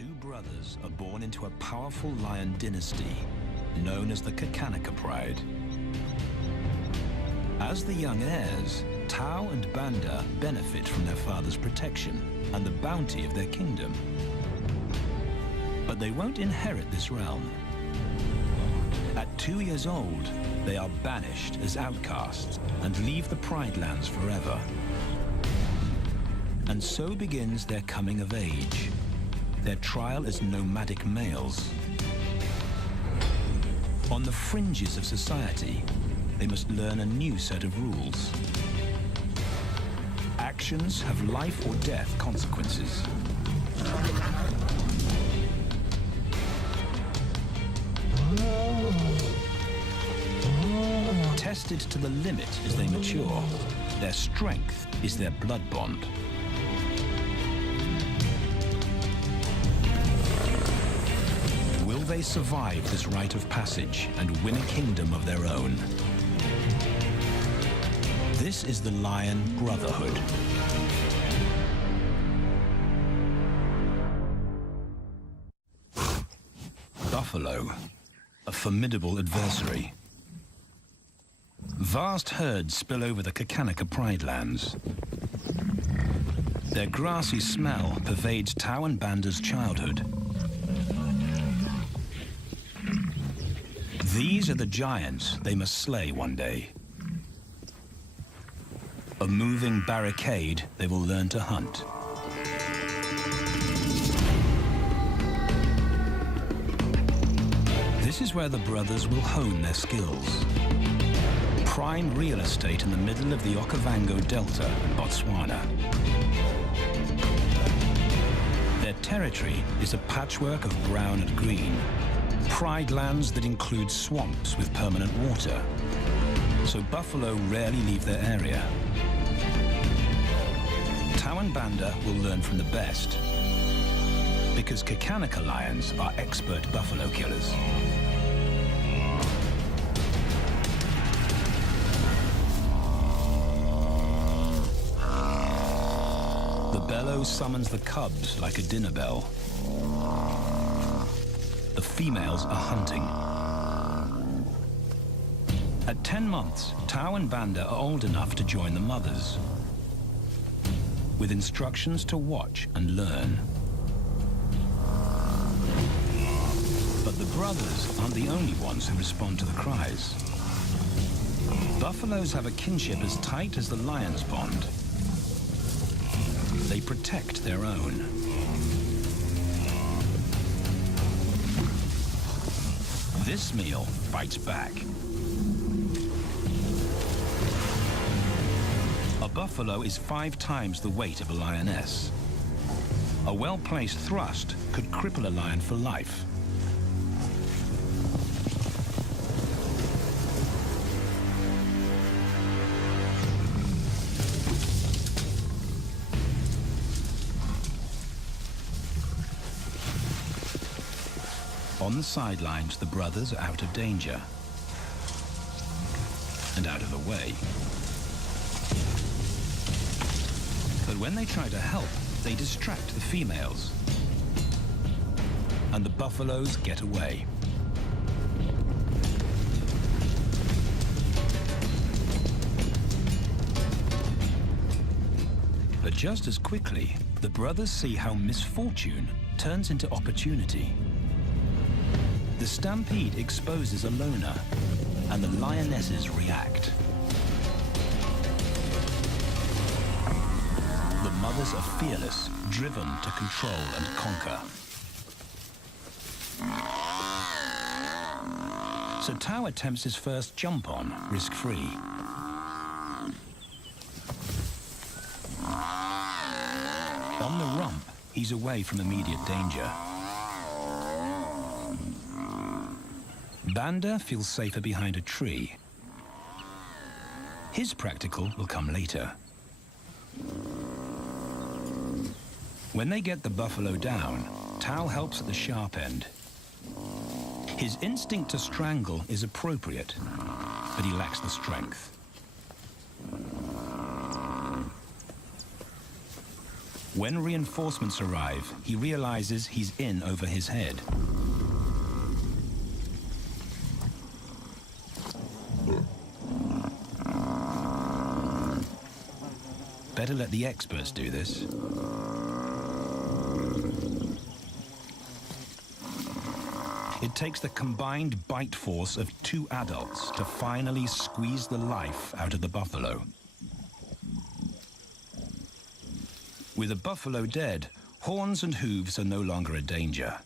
Two brothers are born into a powerful lion dynasty known as the Kakanaka Pride. As the young heirs, Tao and Banda benefit from their father's protection and the bounty of their kingdom. But they won't inherit this realm. At 2 years old, they are banished as outcasts and leave the Pride lands forever. And so begins their coming of age, their trial as nomadic males. On the fringes of society, they must learn a new set of rules. Actions have life or death consequences. Tested to the limit as they mature, their strength is their blood bond. Will they survive this rite of passage and win a kingdom of their own? This is the Lion Brotherhood. Buffalo, a formidable adversary. Vast herds spill over the Kakanaka Pride lands. Their grassy smell pervades Tao and Banda's childhood. These are the giants they must slay one day. A moving barricade they will learn to hunt. This is where the brothers will hone their skills. Prime real estate in the middle of the Okavango Delta, Botswana. Their territory is a patchwork of brown and green. Pride lands that include swamps with permanent water. So buffalo rarely leave their area. Tao and Banda will learn from the best, because Kakanaka lions are expert buffalo killers. The bellow summons the cubs like a dinner bell. The females are hunting. At 10 months, Tao and Banda are old enough to join the mothers, with instructions to watch and learn. But the brothers aren't the only ones who respond to the cries. Buffaloes have a kinship as tight as the lions bond. They protect their own. This meal fights back. A buffalo is 5 times the weight of a lioness. A well-placed thrust could cripple a lion for life. On the sidelines, the brothers are out of danger and out of the way. But when they try to help, they distract the females, and the buffaloes get away. But just as quickly, the brothers see how misfortune turns into opportunity. The stampede exposes a loner, and the lionesses react. The mothers are fearless, driven to control and conquer. So Tao attempts his first jump on, risk-free. On the rump, he's away from immediate danger. Banda feels safer behind a tree. His practical will come later. When they get the buffalo down, Tao helps at the sharp end. His instinct to strangle is appropriate, but he lacks the strength. When reinforcements arrive, he realizes he's in over his head. Better let the experts do this. It takes the combined bite force of 2 adults to finally squeeze the life out of the buffalo. With the buffalo dead, horns and hooves are no longer a danger.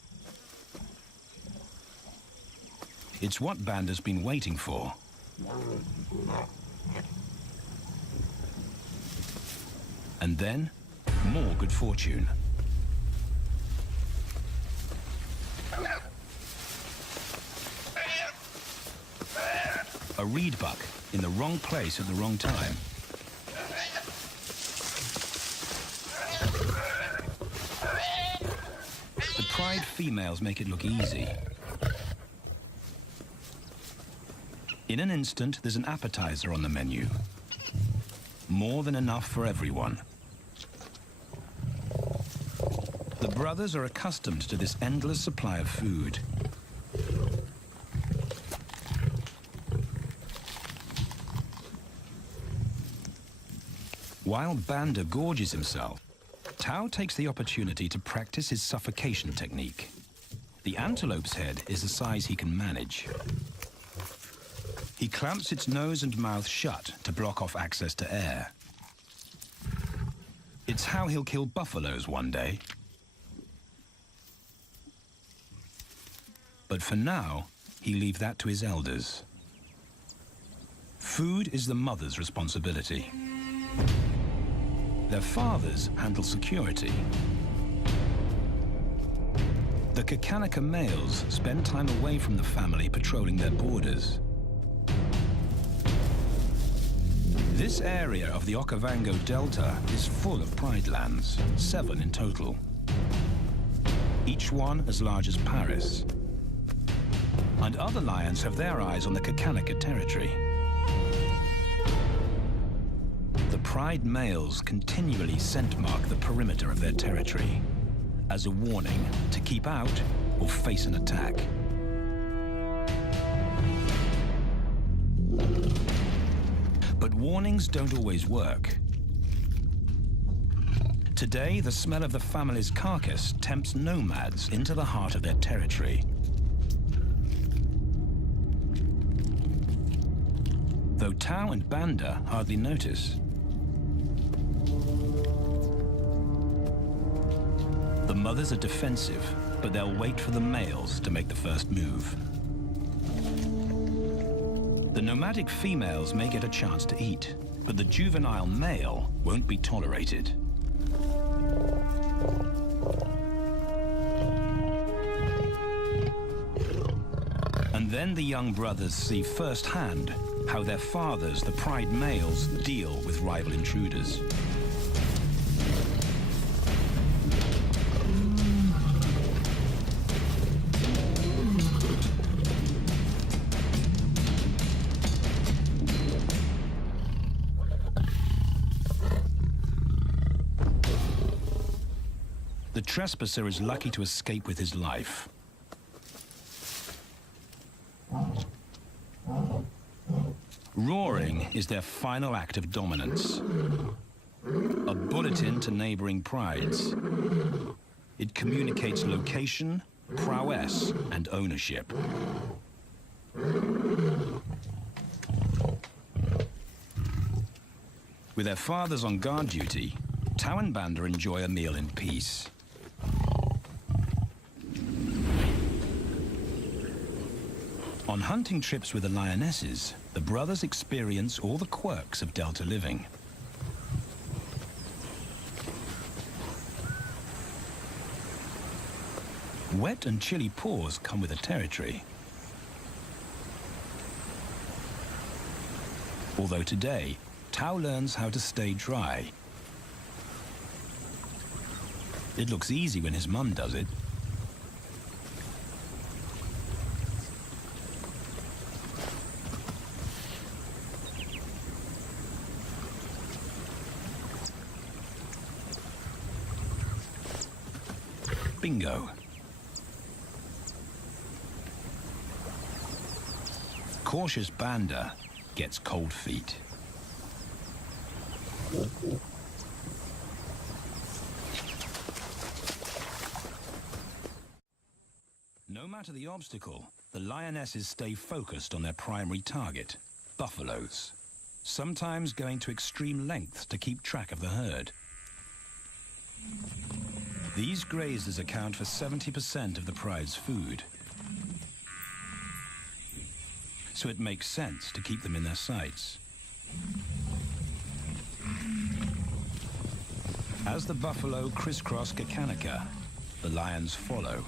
It's what Banda's been waiting for. And then, more good fortune. A reed buck in the wrong place at the wrong time. The pride females make it look easy. In an instant, there's an appetizer on the menu. More than enough for everyone. The brothers are accustomed to this endless supply of food. While Banda gorges himself, Tao takes the opportunity to practice his suffocation technique. The antelope's head is a size he can manage. He clamps its nose and mouth shut to block off access to air. It's how he'll kill buffaloes one day. But for now, he leaves that to his elders. Food is the mother's responsibility. Their fathers handle security. The Kakanika males spend time away from the family patrolling their borders. This area of the Okavango Delta is full of pride lands, 7 in total. Each one as large as Paris. And other lions have their eyes on the Kakanika territory. The pride males continually scent mark the perimeter of their territory as a warning to keep out or face an attack. But warnings don't always work. Today, the smell of the family's carcass tempts nomads into the heart of their territory. Though Tao and Banda hardly notice. The mothers are defensive, but they'll wait for the males to make the first move. The nomadic females may get a chance to eat, but the juvenile male won't be tolerated. And then the young brothers see firsthand how their fathers, the pride males, deal with rival intruders. The trespasser is lucky to escape with his life. Roaring is their final act of dominance. A bulletin to neighboring prides. It communicates location, prowess, and ownership. With their fathers on guard duty, Tao and Banda enjoy a meal in peace. On hunting trips with the lionesses, the brothers experience all the quirks of Delta living. Wet and chilly paws come with the territory. Although today, Tao learns how to stay dry. It looks easy when his mum does it. Bingo. Cautious Banda gets cold feet. No matter the obstacle, the lionesses stay focused on their primary target, buffaloes, sometimes going to extreme lengths to keep track of the herd. These grazers account for 70% of the pride's food, so it makes sense to keep them in their sights. As the buffalo crisscross Kakanika, the lions follow,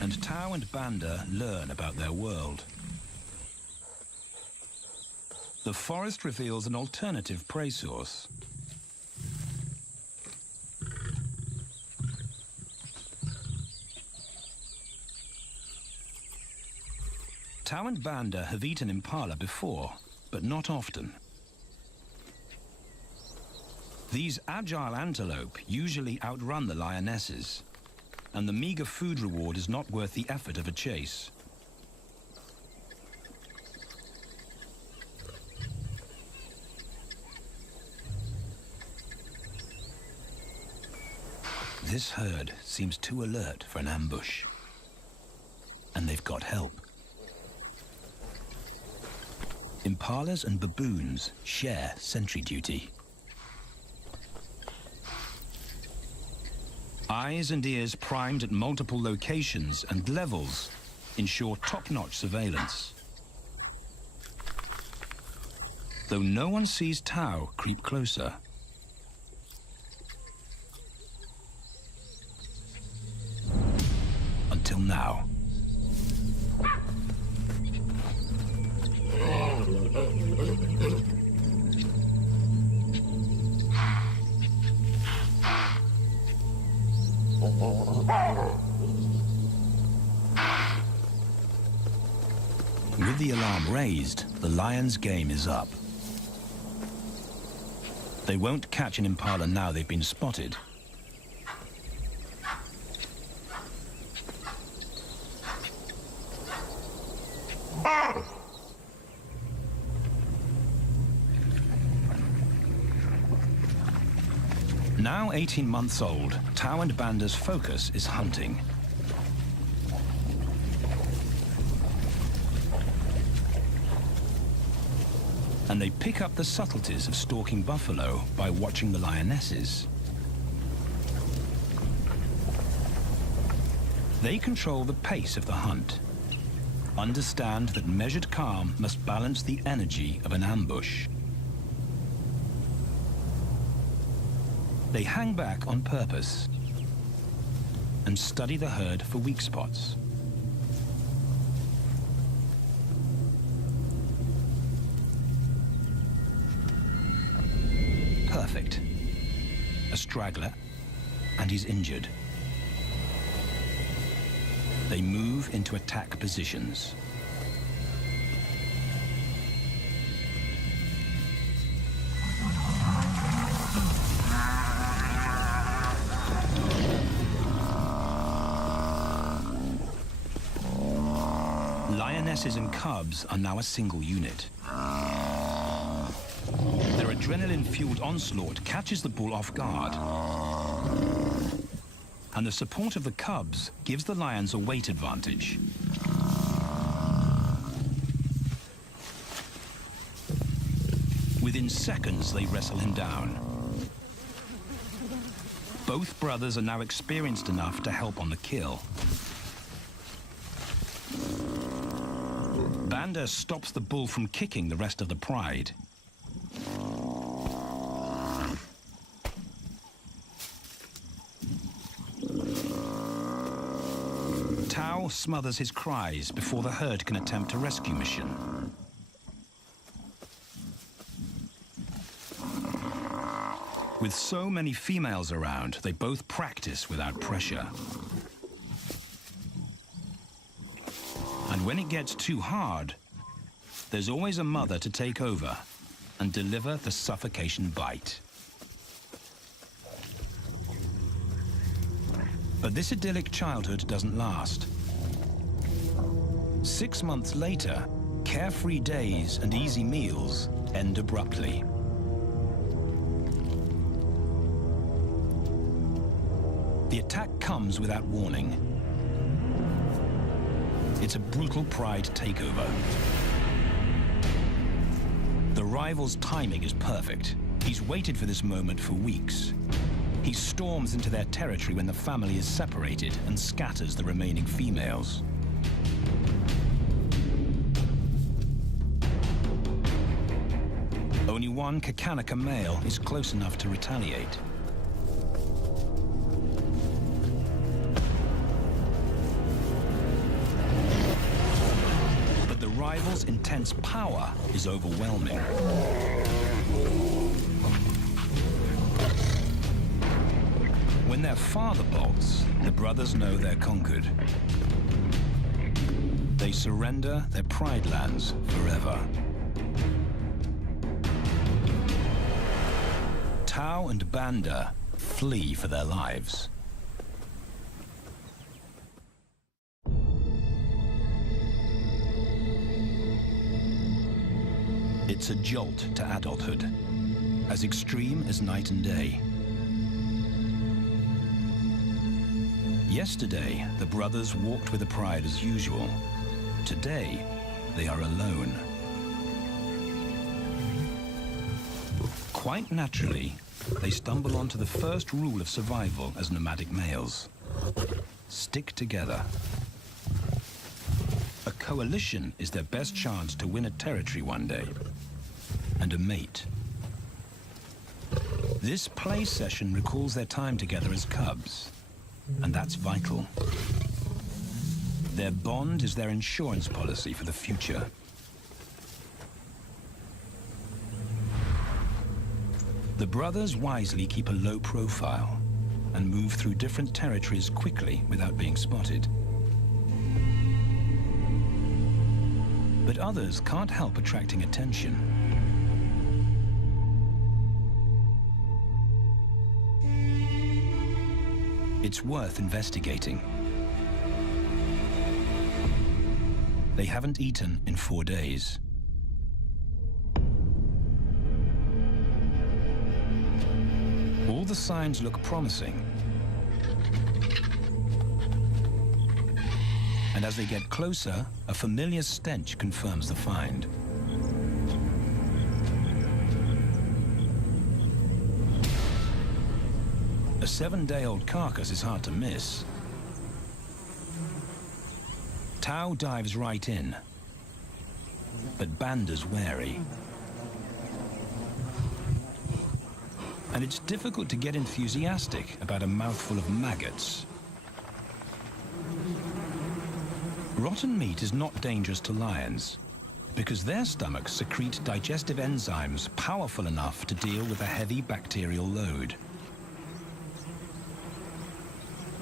and Tau and Banda learn about their world. The forest reveals an alternative prey source. Tau and Banda have eaten impala before, but not often. These agile antelope usually outrun the lionesses, and the meager food reward is not worth the effort of a chase. This herd seems too alert for an ambush, and they've got help. Impalas and baboons share sentry duty. Eyes and ears primed at multiple locations and levels ensure top-notch surveillance. Though no one sees Tau creep closer. Until now. With the alarm raised, the lions' game is up. They won't catch an impala now they've been spotted. Now 18 months old, Tau and Banda's focus is hunting. And they pick up the subtleties of stalking buffalo by watching the lionesses. They control the pace of the hunt, understand that measured calm must balance the energy of an ambush. They hang back on purpose and study the herd for weak spots. Perfect. A straggler, and he's injured. They move into attack positions. Lionesses and cubs are now a single unit. Their adrenaline-fueled onslaught catches the bull off guard. And the support of the cubs gives the lions a weight advantage. Within seconds, they wrestle him down. Both brothers are now experienced enough to help on the kill. Banda stops the bull from kicking the rest of the pride. Tau smothers his cries before the herd can attempt a rescue mission. With so many females around, they both practice without pressure. And when it gets too hard, there's always a mother to take over and deliver the suffocation bite. But this idyllic childhood doesn't last. 6 months later, carefree days and easy meals end abruptly. The attack comes without warning. It's a brutal pride takeover. The rival's timing is perfect. He's waited for this moment for weeks. He storms into their territory when the family is separated and scatters the remaining females. Only one Kakanika male is close enough to retaliate. But the rival's intense power is overwhelming. When their father bolts, the brothers know they're conquered. They surrender their pride lands forever. Tao and Banda flee for their lives. It's a jolt to adulthood, as extreme as night and day. Yesterday, the brothers walked with the pride as usual. Today, they are alone. Quite naturally, they stumble onto the first rule of survival as nomadic males. Stick together. A coalition is their best chance to win a territory one day, and a mate. This play session recalls their time together as cubs, and that's vital. Their bond is their insurance policy for the future. The brothers wisely keep a low profile and move through different territories quickly without being spotted. But others can't help attracting attention. It's worth investigating. They haven't eaten in 4 days. All the signs look promising. And as they get closer, a familiar stench confirms the find. A 7-day-old carcass is hard to miss. Tao dives right in, but Banda's wary. And it's difficult to get enthusiastic about a mouthful of maggots. Rotten meat is not dangerous to lions, because their stomachs secrete digestive enzymes powerful enough to deal with a heavy bacterial load.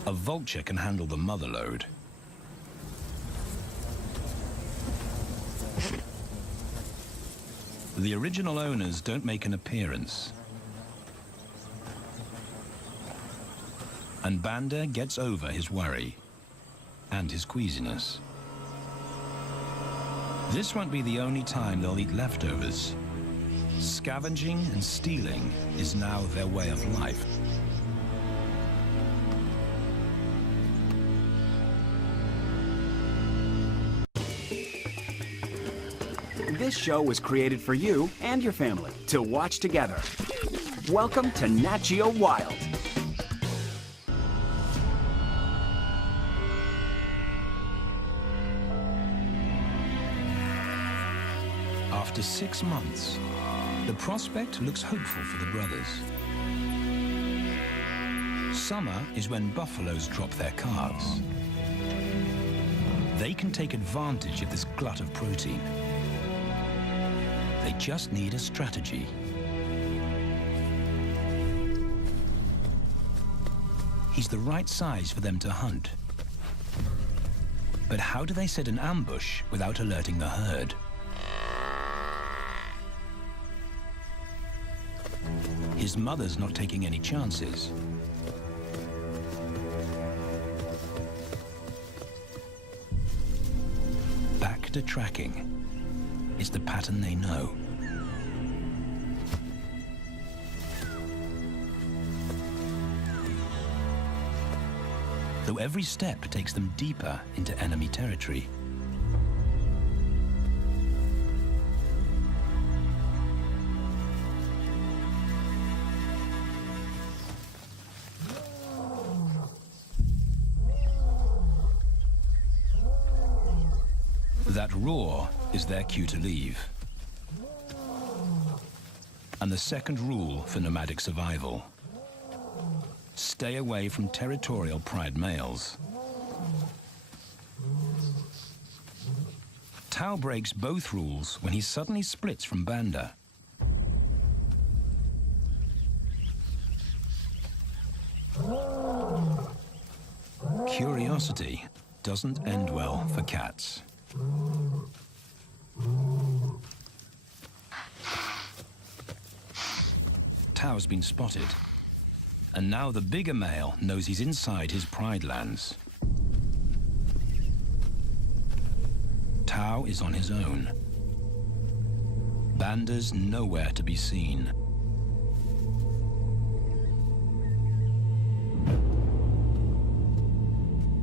A vulture can handle the mother load. The original owners don't make an appearance. And Banda gets over his worry and his queasiness. This won't be the only time they'll eat leftovers. Scavenging and stealing is now their way of life. This show was created for you and your family to watch together. Welcome to Nat Geo Wild. After 6 months, the prospect looks hopeful for the brothers. Summer is when buffaloes drop their calves. They can take advantage of this glut of protein. They just need a strategy. He's the right size for them to hunt. But how do they set an ambush without alerting the herd? His mother's not taking any chances. vector tracking. It's the pattern they know. Though every step takes them deeper into enemy territory. That roar is their cue to leave. And the second rule for nomadic survival: stay away from territorial pride males. Tao breaks both rules when he suddenly splits from Banda. Curiosity doesn't end well for cats. Tao's been spotted, and now the bigger male knows he's inside his pride lands. Tao is on his own. Banda's nowhere to be seen.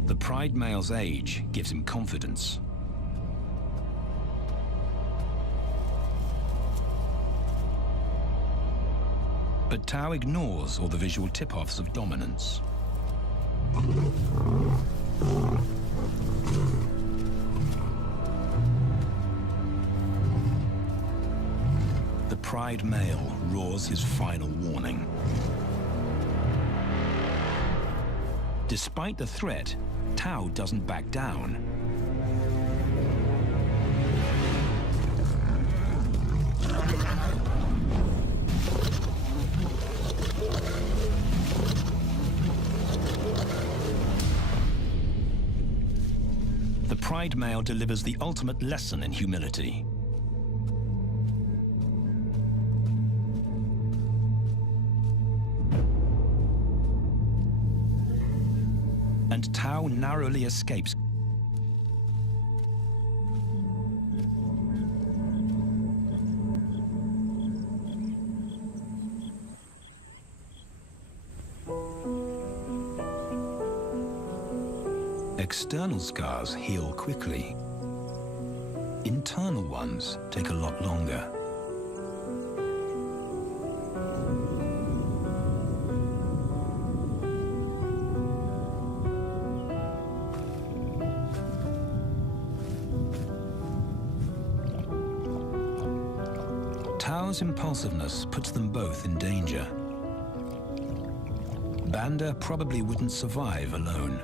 The pride male's age gives him confidence. But Tao ignores all the visual tip-offs of dominance. The pride male roars his final warning. Despite the threat, Tao doesn't back down. The pride male delivers the ultimate lesson in humility. And Tao narrowly escapes. External scars heal quickly. Internal ones take a lot longer. Tao's impulsiveness puts them both in danger. Banda probably wouldn't survive alone.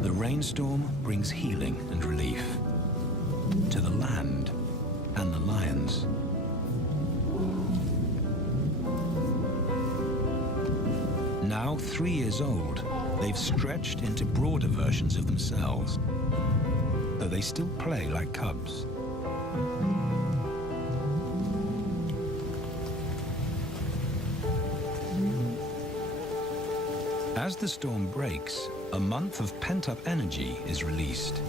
The rainstorm brings healing and relief to the land and the lions. Now 3 years old, they've stretched into broader versions of themselves, though they still play like cubs. As the storm breaks, a month of pent-up energy is released.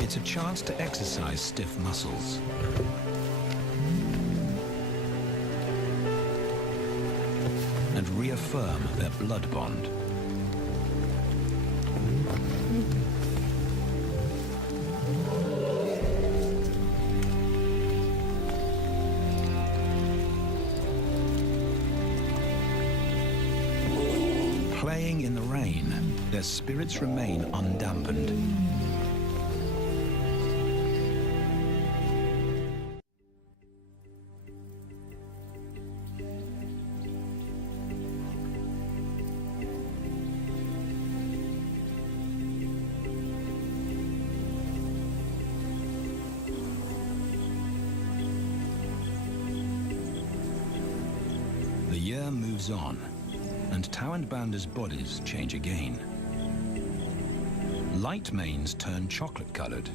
It's a chance to exercise stiff muscles. And reaffirm their blood bond. Playing in the rain, their spirits remain undampened. The year moves on, and Tao and Banda's bodies change again. Light manes turn chocolate-colored.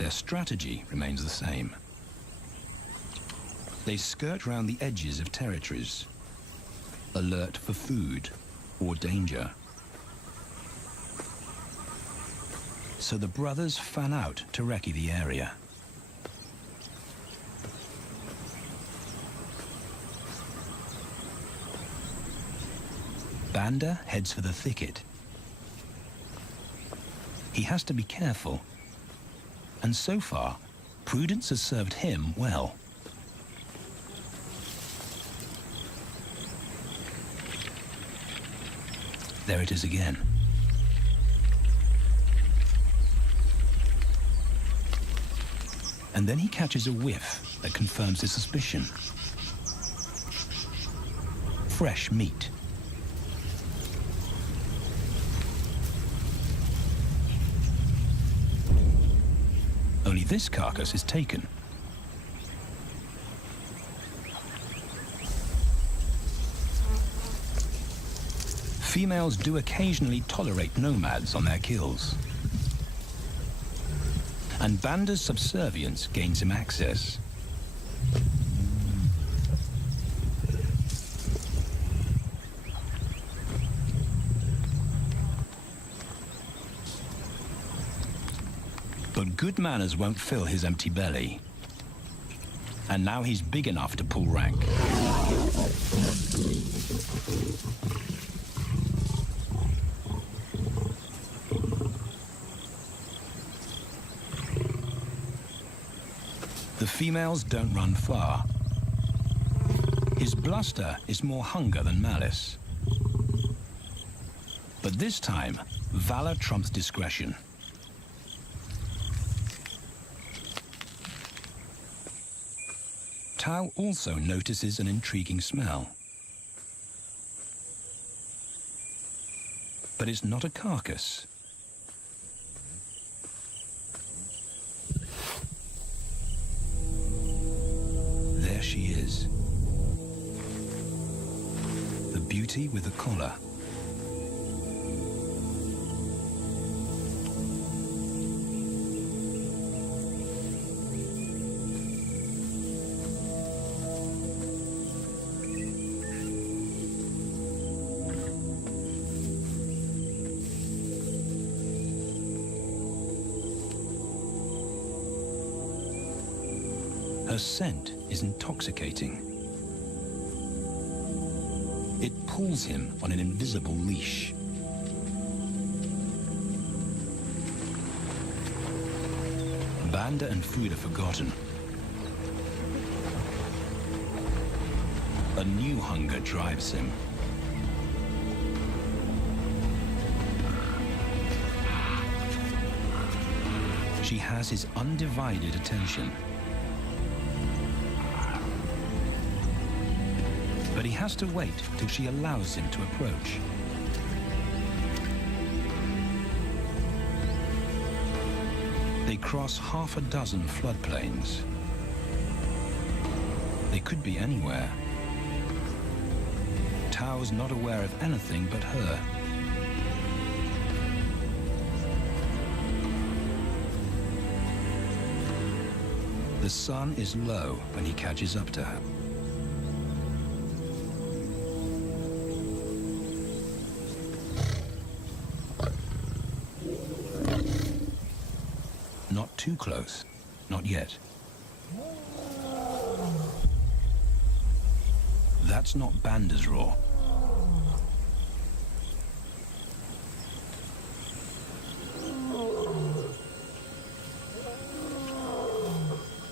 their strategy remains the same. They skirt round the edges of territories, alert for food or danger. So the brothers fan out to recce the area. Banda heads for the thicket. He has to be careful, and so far, prudence has served him well. There it is again. And then he catches a whiff that confirms his suspicion. Fresh meat. Only this carcass is taken. Females do occasionally tolerate nomads on their kills. And Banda's subservience gains him access. But good manners won't fill his empty belly. And now he's big enough to pull rank. The females don't run far. His bluster is more hunger than malice. But this time, valor trumps discretion. Tao also notices an intriguing smell. But it's not a carcass. There she is. The beauty with the collar. Her scent is intoxicating. It pulls him on an invisible leash. Banda and food are forgotten. A new hunger drives him. She has his undivided attention. But he has to wait till she allows him to approach. They cross half a dozen floodplains. They could be anywhere. Tao's not aware of anything but her. The sun is low when he catches up to her. Not too close. Not yet. That's not Banda's roar.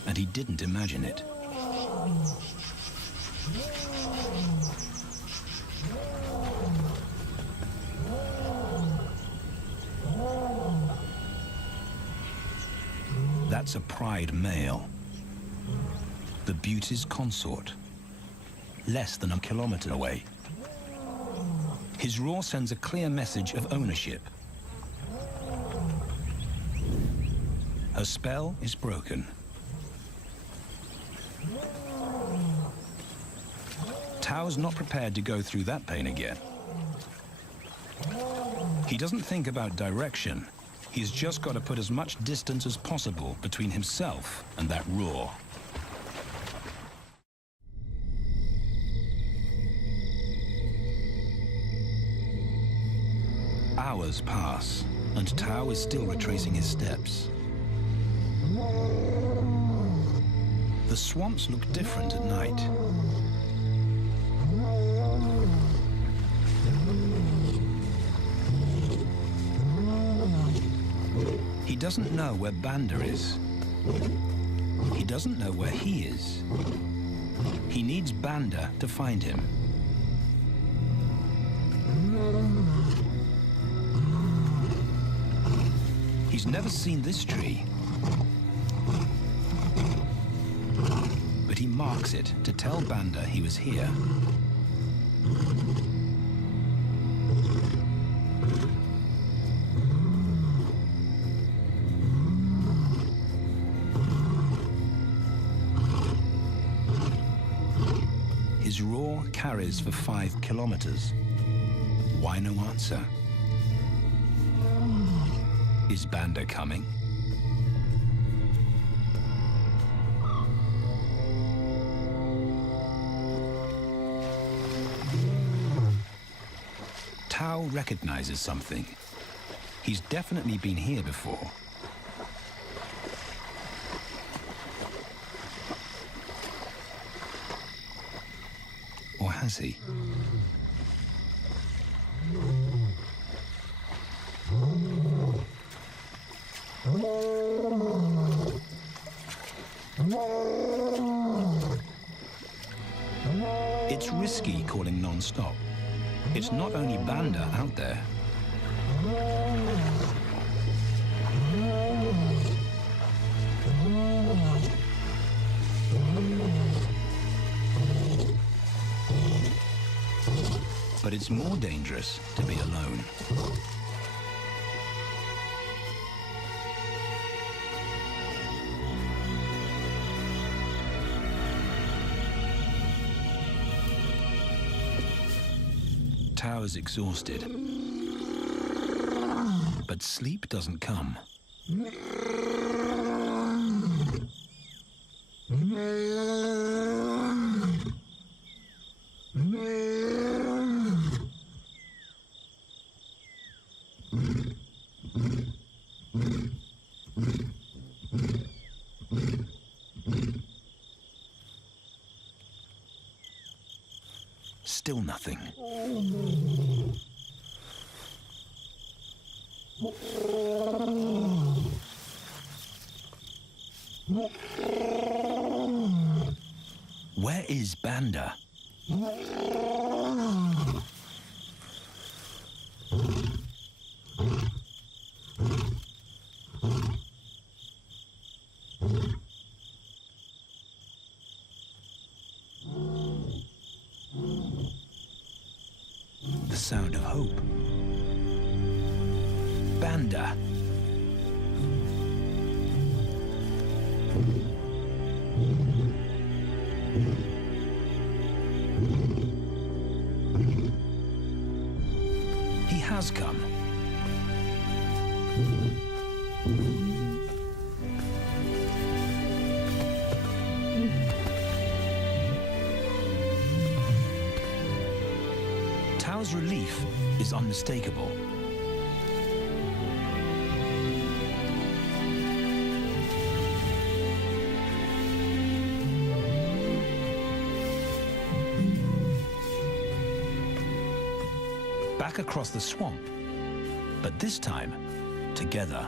And he didn't imagine it. That's a pride male. The beauty's consort. Less than a kilometer away. His roar sends a clear message of ownership. Her spell is broken. Tao's not prepared to go through that pain again. He doesn't think about direction. He's just got to put as much distance as possible between himself and that roar. Hours pass, and Tao is still retracing his steps. The swamps look different at night. He doesn't know where Banda is. He doesn't know where he is. He needs Banda to find him. He's never seen this tree, but he marks it to tell Banda he was here. His roar carries for 5 kilometers. Why no answer? Is Banda coming? Tao recognizes something. He's definitely been here before. Or has he? It's risky calling non-stop. It's not only Banda out there. But it's more dangerous to be alone. Tao is exhausted, but sleep doesn't come. Still nothing. Where is Banda? The sound of hope. Banda. He has come. Tao's relief is unmistakable. Back across the swamp, but this time, together.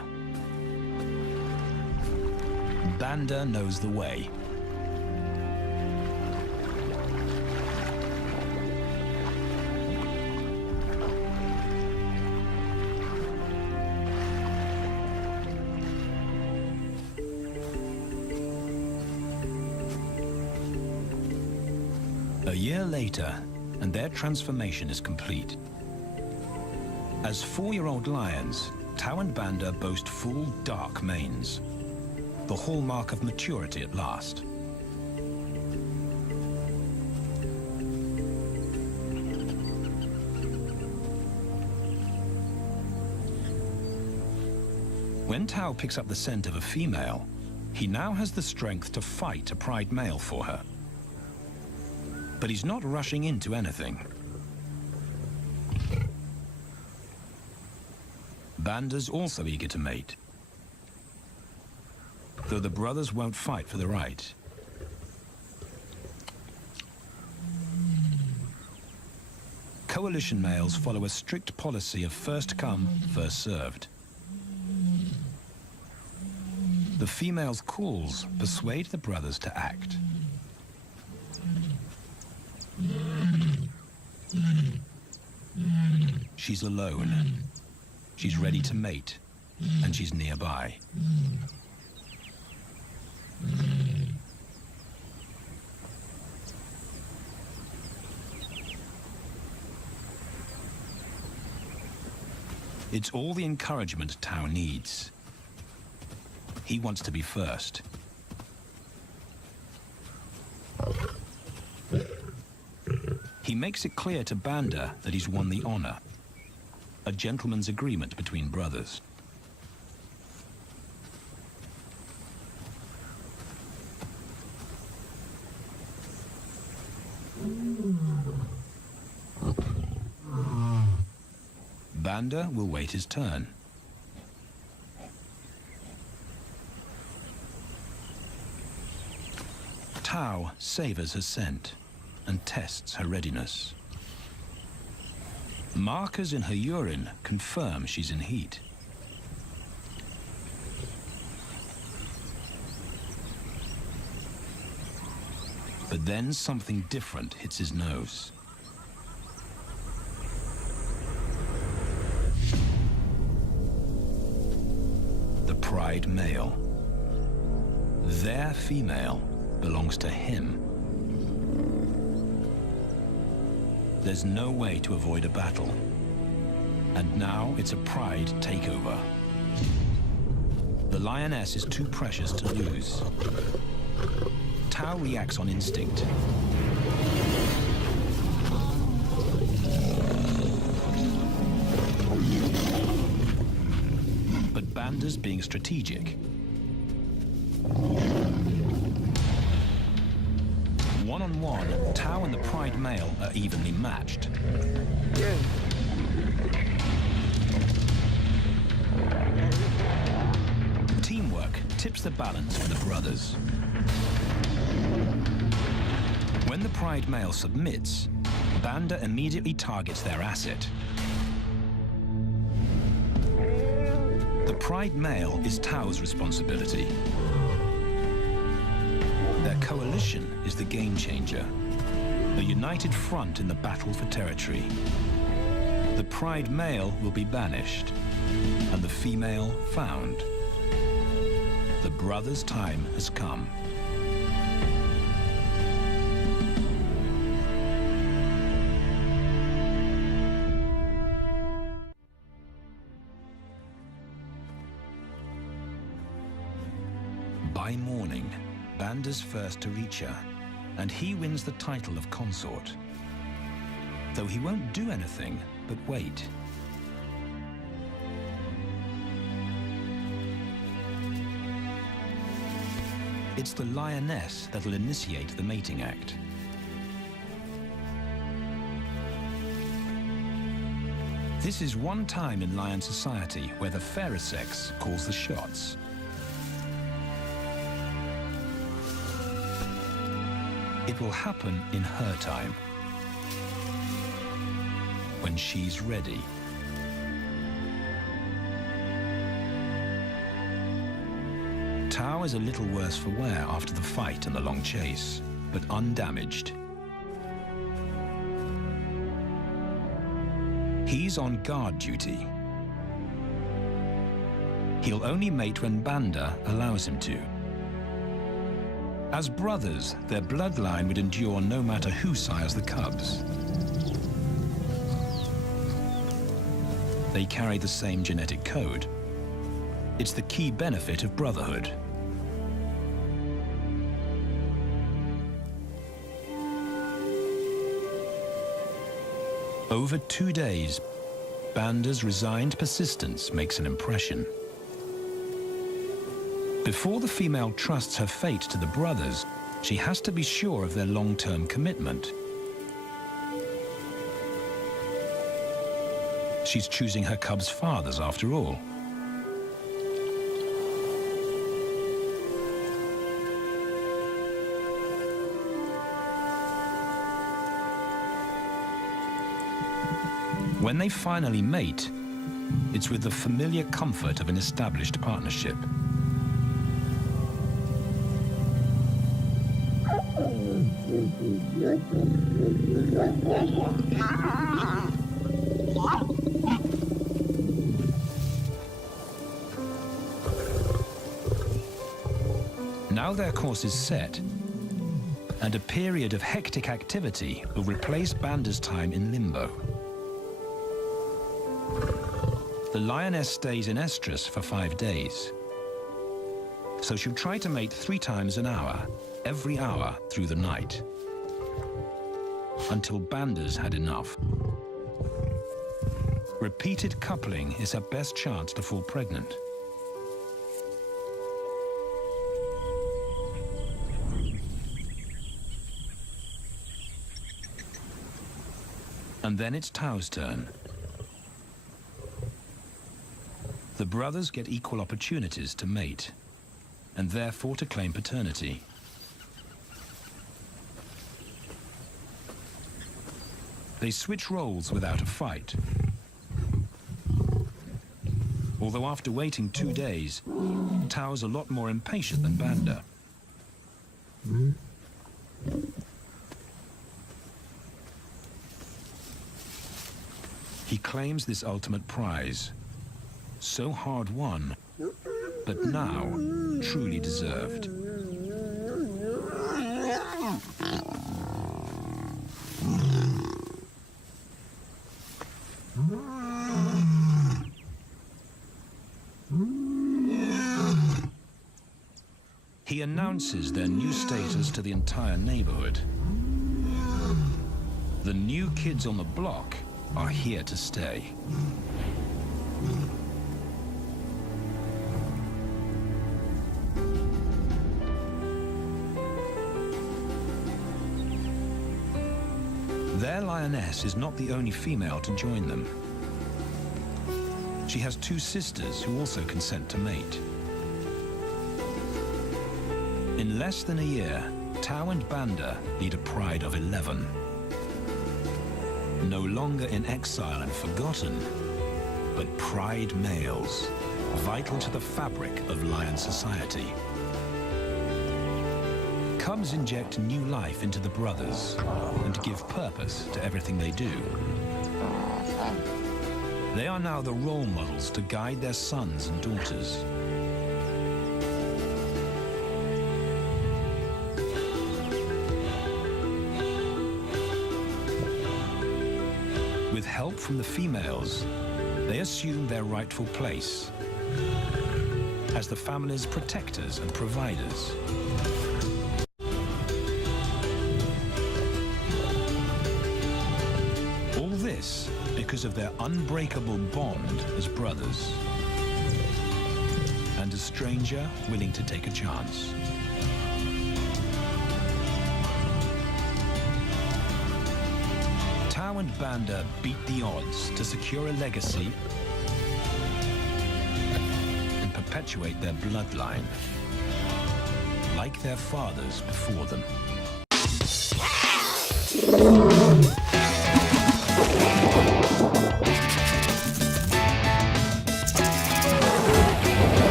Banda knows the way. A year later, and their transformation is complete. As 4-year-old lions, Tao and Banda boast full, dark manes, the hallmark of maturity at last. When Tao picks up the scent of a female, he now has the strength to fight a pride male for her. But he's not rushing into anything. Banda's also eager to mate, though the brothers won't fight for the right. Coalition males follow a strict policy of first come, first served. The female's calls persuade the brothers to act. She's alone. She's ready to mate, and she's nearby. It's all the encouragement Tao needs. He wants to be first. He makes it clear to Banda that he's won the honor, a gentleman's agreement between brothers. Banda will wait his turn. Tao savors her scent and tests her readiness. Markers in her urine confirm she's in heat. But then something different hits his nose. The pride male. Their female belongs to him. There's no way to avoid a battle. And now it's a pride takeover. The lioness is too precious to lose. Tao reacts on instinct. But Banda's being strategic. One-on-one, Tao and the pride male are evenly matched. Yeah. Teamwork tips the balance for the brothers. When the pride male submits, Banda immediately targets their asset. The pride male is Tao's responsibility. Their coalition is the game changer, a united front in the battle for territory. The pride male will be banished, and the female found. The brothers' time has come. By morning, Banda's first to reach her, and he wins the title of consort. Though he won't do anything but wait. It's the lioness that'll initiate the mating act. This is one time in lion society where the fairer sex calls the shots. It will happen in her time, when she's ready. Tao is a little worse for wear after the fight and the long chase, but undamaged. He's on guard duty. He'll only mate when Banda allows him to. As brothers, their bloodline would endure no matter who sires the cubs. They carry the same genetic code. It's the key benefit of brotherhood. Over 2 days, Banda's resigned persistence makes an impression. Before the female trusts her fate to the brothers, she has to be sure of their long-term commitment. She's choosing her cubs' fathers after all. When they finally mate, it's with the familiar comfort of an established partnership. Now their course is set, and a period of hectic activity will replace Banda's time in limbo. The lioness stays in estrus for 5 days, so she'll try to mate 3 times an hour, every hour through the night, until Banda's had enough. Repeated coupling is her best chance to fall pregnant. And then it's Tao's turn. The brothers get equal opportunities to mate, and therefore to claim paternity. They switch roles without a fight. Although after waiting 2 days, Tao's a lot more impatient than Banda. He claims this ultimate prize, so hard won, but now truly deserved. He announces their new status to the entire neighborhood. The new kids on the block are here to stay. Their lioness is not the only female to join them. She has 2 sisters who also consent to mate. In less than a year, Tao and Banda lead a pride of 11. No longer in exile and forgotten, but pride males, vital to the fabric of lion society. Cubs inject new life into the brothers and give purpose to everything they do. They are now the role models to guide their sons and daughters. With help from the females, they assume their rightful place as the family's protectors and providers. All this because of their unbreakable bond as brothers, and a stranger willing to take a chance. Tao and Banda beat the odds to secure a legacy and perpetuate their bloodline, like their fathers before them.